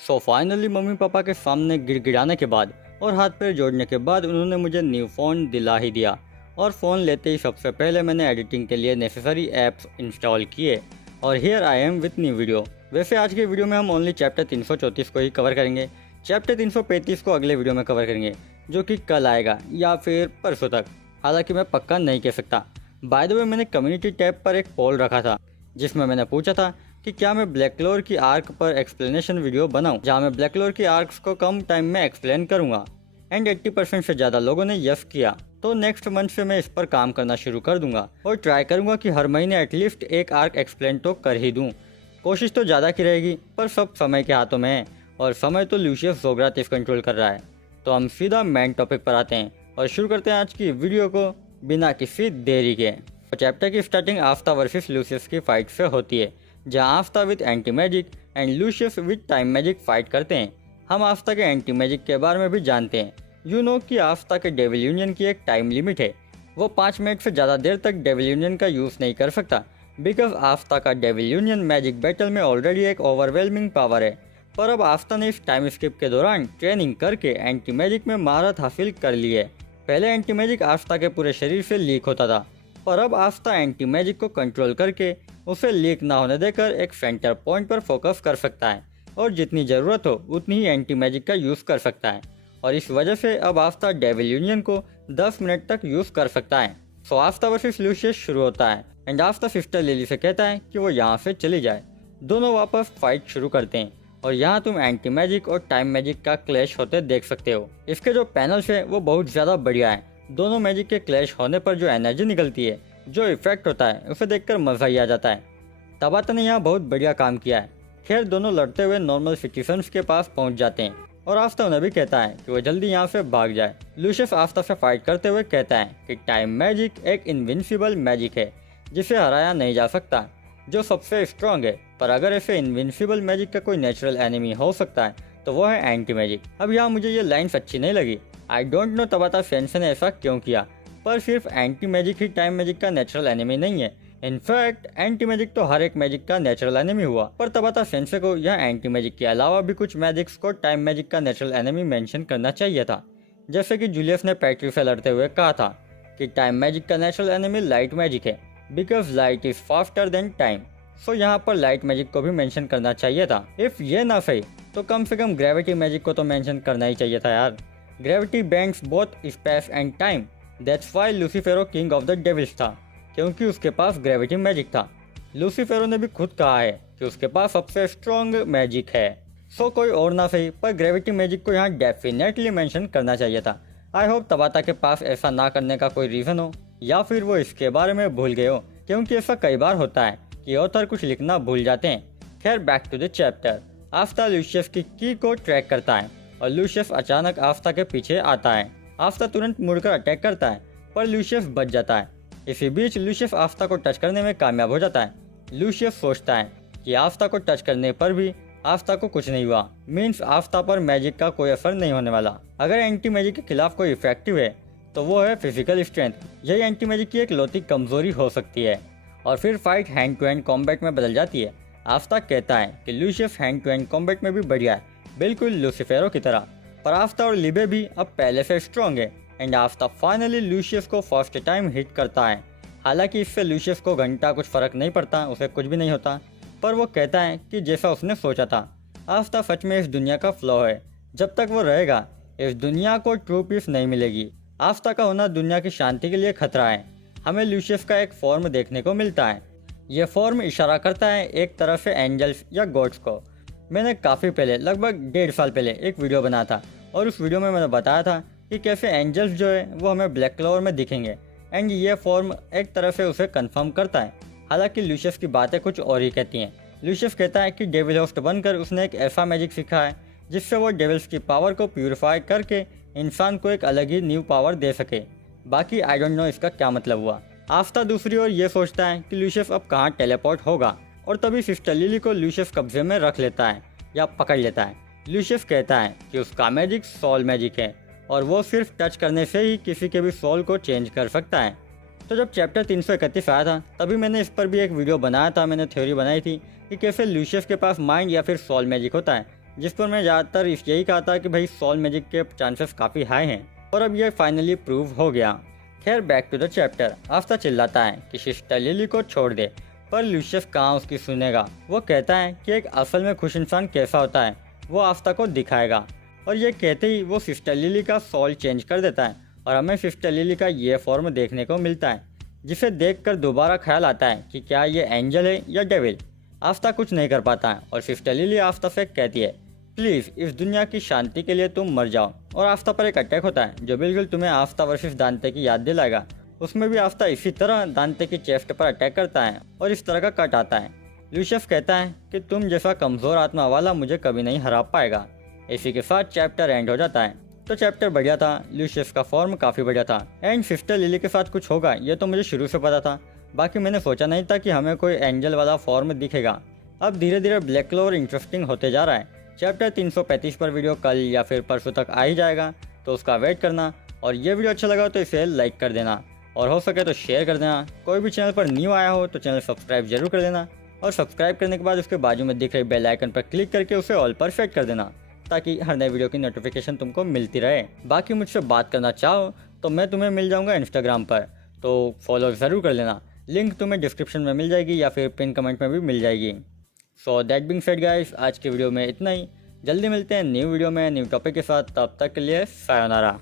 So finally mummy papa के सामने गिड़गिड़ाने के बाद और हाथ पैर जोड़ने के बाद उन्होंने मुझे न्यू फ़ोन दिला ही दिया। और फ़ोन लेते ही सबसे पहले मैंने एडिटिंग के लिए नेसेसरी ऐप्स इंस्टॉल किए और here I am with new video. वैसे आज के वीडियो में हम ओनली चैप्टर 334 को ही कवर करेंगे। चैप्टर 335 को अगले वीडियो में कवर करेंगे जो कि कल आएगा या फिर परसों तक, हालांकि मैं पक्का नहीं कह सकता। बाय द वे मैंने कम्युनिटी टैब पर एक पोल रखा था जिसमें मैंने पूछा था कि क्या मैं ब्लैक क्लोर की आर्क पर एक्सप्लेनेशन वीडियो बनाऊं, जहां मैं ब्लैक क्लोर की आर्क्स को कम टाइम में एक्सप्लेन करूंगा। एंड 80% से ज़्यादा लोगों ने यस किया, तो नेक्स्ट मंथ से मैं इस पर काम करना शुरू कर दूंगा और ट्राई करूंगा कि हर महीने एटलीस्ट एक आर्क एक्सप्लेन तो कर ही दूं। कोशिश तो ज़्यादा की रहेगी पर सब समय के हाथों में है और समय तो लूशियस जोग्रातिफ कंट्रोल कर रहा है। तो हम सीधा मेन टॉपिक पर आते हैं और शुरू करते हैं आज की वीडियो को बिना किसी देरी के। चैप्टर की स्टार्टिंग आफ्ता वर्सेस लूशियस की फाइट से होती है, जहां Afta with anti magic and Lucius with time magic fight करते हैं। हम आफ्ता के एंटी मैजिक के बारे में भी जानते हैं। यू नो कि आफ्ता के डेविल यूनियन की एक टाइम लिमिट है, वो 5 मिनट से ज़्यादा देर तक डेविल यूनियन का यूज़ नहीं कर सकता बिकॉज आफ्ता का डेविल यूनियन मैजिक बैटल में ऑलरेडी एक ओवरवेलमिंग पावर है। पर अब आफ्ता ने इस टाइम स्किप के दौरान ट्रेनिंग करके एंटी मैजिक में महारत हासिल कर ली है। पहले एंटी मैजिक आफ्ता के पूरे शरीर से लीक होता था, पर अब आफ्ता एंटी मैजिक को कंट्रोल करके उसे लीक ना होने देकर एक सेंटर पॉइंट पर फोकस कर सकता है और जितनी ज़रूरत हो उतनी ही एंटी मैजिक का यूज़ कर सकता है। और इस वजह से अब आफ्ता डेविल यूनियन को 10 मिनट तक यूज़ कर सकता है। सो आफ्ता वर्सेस लूशियस शुरू होता है एंड आफ्ता सिस्टर लिली से कहता है कि वो यहाँ से चली जाए। दोनों वापस फाइट शुरू करते हैं और यहाँ तुम एंटी मैजिक और टाइम मैजिक का क्लैश होते देख सकते हो। इसके जो पैनल्स है वो बहुत ज़्यादा बढ़िया है। दोनों मैजिक के क्लैश होने पर जो एनर्जी निकलती है, जो इफेक्ट होता है, उसे देखकर मज़ा ही आ जाता है। तबाता ने यहाँ बहुत बढ़िया काम किया है। खैर दोनों लड़ते हुए नॉर्मल सिटीजन्स के पास पहुँच जाते हैं और आफ्ता उन्हें भी कहता है कि वो जल्दी यहाँ से भाग जाए। लूशियस आफ्ता से फाइट करते हुए कहता है कि टाइम मैजिक एक इनविंसिबल मैजिक है जिसे हराया नहीं जा सकता, जो सबसे स्ट्रॉन्ग है। पर अगर ऐसे इनविंसिबल मैजिक का कोई नेचुरल एनिमी हो सकता है तो वो है एंटी मैजिक। अब यहाँ मुझे ये लाइन्स अच्छी नहीं लगी। आई डोंट नो तबाता सेंसेई ने ऐसा क्यों किया, पर सिर्फ एंटी मैजिक ही टाइम मैजिक का नेचुरल एनिमी नहीं है। इनफैक्ट एंटी मैजिक तो हर एक मैजिक का नेचुरल एनिमी हुआ, पर तबाता सेंसेई को यह एंटी मैजिक के अलावा भी कुछ मैजिक्स को टाइम मैजिक का नेचुरल एनिमी मेंशन करना चाहिए था। जैसे कि जूलियस ने पैट्री से लड़ते हुए कहा था कि टाइम मैजिक का नेचुरल एनिमी लाइट मैजिक है because light is faster than time. So यहाँ पर लाइट मैजिक को भी मेंशन करना चाहिए था। इफ ये ना सही तो कम से कम ग्रेविटी मैजिक को तो मेंशन करना ही चाहिए था यार। Gravity bends both space and time, that's why Lucifero king of the devils था, क्योंकि उसके पास ग्रेविटी मैजिक था। लूसीफेरो ने भी खुद कहा है कि उसके पास सबसे स्ट्रॉन्ग मैजिक है। सो कोई और ना सही पर ग्रेविटी मैजिक को यहाँ डेफिनेटली मेंशन करना चाहिए था। आई होप तबाता के पास ऐसा ना करने का कोई रीज़न हो या फिर वो इसके बारे में भूल गए हो, क्योंकि ऐसा कई बार होता है कि ऑथर कुछ लिखना भूल जाते हैं। खैर back to the chapter. Afta Lucius की को ट्रैक करता है और लूशियस अचानक आफ्ता के पीछे आता है। आफ्ता तुरंत मुड़कर अटैक करता है पर लूशियस बच जाता है। इसी बीच लूशियस आफ्ता को टच करने में कामयाब हो जाता है। लूशियस सोचता है कि आफ्ता को टच करने पर भी आफ्ता को कुछ नहीं हुआ, मीन्स आफ्ता पर मैजिक का कोई असर नहीं होने वाला। अगर एंटी मैजिक के खिलाफ कोई इफेक्टिव है तो वो है फिजिकल स्ट्रेंथ। यही एंटी मैजिक की एक लौती कमजोरी हो सकती है। और फिर fight hand to hand combat में बदल जाती है। आफ्ता कहता है कि Lucius hand to hand combat में भी बढ़िया है, बिल्कुल लूसीफेरो की तरह। पर आफ्ता और लिबे भी अब पहले से स्ट्रॉन्ग है एंड आफ्ता फाइनली लूशियस को फर्स्ट टाइम हिट करता है। हालांकि इससे लूशियस को घंटा कुछ फर्क नहीं पड़ता, उसे कुछ भी नहीं होता, पर वो कहता है कि जैसा उसने सोचा था। आफ्ता सच में इस दुनिया का फ्लॉ है। जब तक वो रहेगा इस दुनिया को ट्रू पीस नहीं मिलेगी। आफ्ता का होना दुनिया की शांति के लिए खतरा है। हमें लूशियस का एक फॉर्म देखने को मिलता है। ये फॉर्म इशारा करता है एक तरफ से एंजल्स या गॉड्स को। मैंने काफ़ी पहले लगभग 1.5 साल पहले एक वीडियो बनाया था और उस वीडियो में मैंने बताया था कि कैसे एंजल्स जो है वो हमें ब्लैक क्लोवर में दिखेंगे एंड ये फॉर्म एक तरफ से उसे कंफर्म करता है। हालांकि लूशियस की बातें कुछ और ही कहती हैं। लूशियस कहता है कि डेविल होस्ट बनकर उसने एक ऐसा मैजिक सीखा है जिससे वो डेविल्स की पावर को प्यूरिफाई करके इंसान को एक अलग ही न्यू पावर दे सके। बाकी आई डोंट नो इसका क्या मतलब हुआ। आफ्ता दूसरी ओर ये सोचता है कि लूशियस अब कहाँ टेलीपोर्ट होगा और तभी सिस्टर लिली को लूशियस कब्जे में रख लेता है या पकड़ लेता है। लूशियस कहता है कि उसका मैजिक सोल मैजिक है और वो सिर्फ टच करने से ही किसी के भी सोल को चेंज कर सकता है। तो जब चैप्टर 331 आया था तभी मैंने इस पर भी एक वीडियो बनाया था। मैंने थ्योरी बनाई थी कि कैसे लूशियस के पास माइंड या फिर सोल मैजिक होता है जिस पर मैं ज़्यादातर यही कहा था कि भाई सॉल मैजिक के चांसेस काफ़ी हाई हैं, और अब ये फाइनली प्रूव हो गया। खैर बैक टू द चैप्टर। आफ्ता चिल्लाता है कि सिस्टर लिली को छोड़ दे, पर लूशियस कहाँ उसकी सुनेगा। वो कहता है कि एक असल में खुश इंसान कैसा होता है वो आफ्ता को दिखाएगा, और ये कहते ही वो सिस्टर लिली का सॉल चेंज कर देता है और हमें सिस्टर लिली का ये फॉर्म देखने को मिलता है, जिसे देखकर दोबारा ख्याल आता है कि क्या ये एंजल है या डेविल। आफ्ता कुछ नहीं कर पाता है और सिस्टर लिली आफ्ता से कहती है प्लीज़ इस दुनिया की शांति के लिए तुम मर जाओ, और आफ्ता पर एक अटैक होता है जो बिल्कुल तुम्हें आफ्ता वर्सेस दांते की याद दिलाएगा। उसमें भी आफ्ता इसी तरह दांते की चेस्ट पर अटैक करता है और इस तरह का कट आता है। लूशियस कहता है कि तुम जैसा कमज़ोर आत्मा वाला मुझे कभी नहीं हरा पाएगा। इसी के साथ चैप्टर एंड हो जाता है। तो चैप्टर बढ़िया था, लूशियस का फॉर्म काफ़ी बढ़िया था, एंड सिस्टर लिली के साथ कुछ होगा ये तो मुझे शुरू से पता था। बाकी मैंने सोचा नहीं था कि हमें कोई एंजल वाला फॉर्म दिखेगा। अब धीरे धीरे ब्लैक क्लोवर इंटरेस्टिंग होते जा रहा है। चैप्टर 335 पर वीडियो कल या फिर परसों तक आ ही जाएगा, तो उसका वेट करना। और ये वीडियो अच्छा लगा तो इसे लाइक कर देना, और हो सके तो शेयर कर देना। कोई भी चैनल पर न्यू आया हो तो चैनल सब्सक्राइब जरूर कर देना, और सब्सक्राइब करने के बाद उसके बाजू में दिख रहे बेल आइकन पर क्लिक करके उसे ऑल पर सेट कर देना, ताकि हर नए वीडियो की नोटिफिकेशन तुमको मिलती रहे। बाकी मुझसे बात करना चाहो तो मैं तुम्हें मिल जाऊंगा इंस्टाग्राम पर, तो फॉलो ज़रूर कर लेना। लिंक तुम्हें डिस्क्रिप्शन में मिल जाएगी या फिर पिन कमेंट में भी मिल जाएगी। So that being said guys, आज की वीडियो में इतना ही। जल्दी मिलते हैं न्यू वीडियो में न्यू टॉपिक के साथ, तब तक के लिए सायोनारा।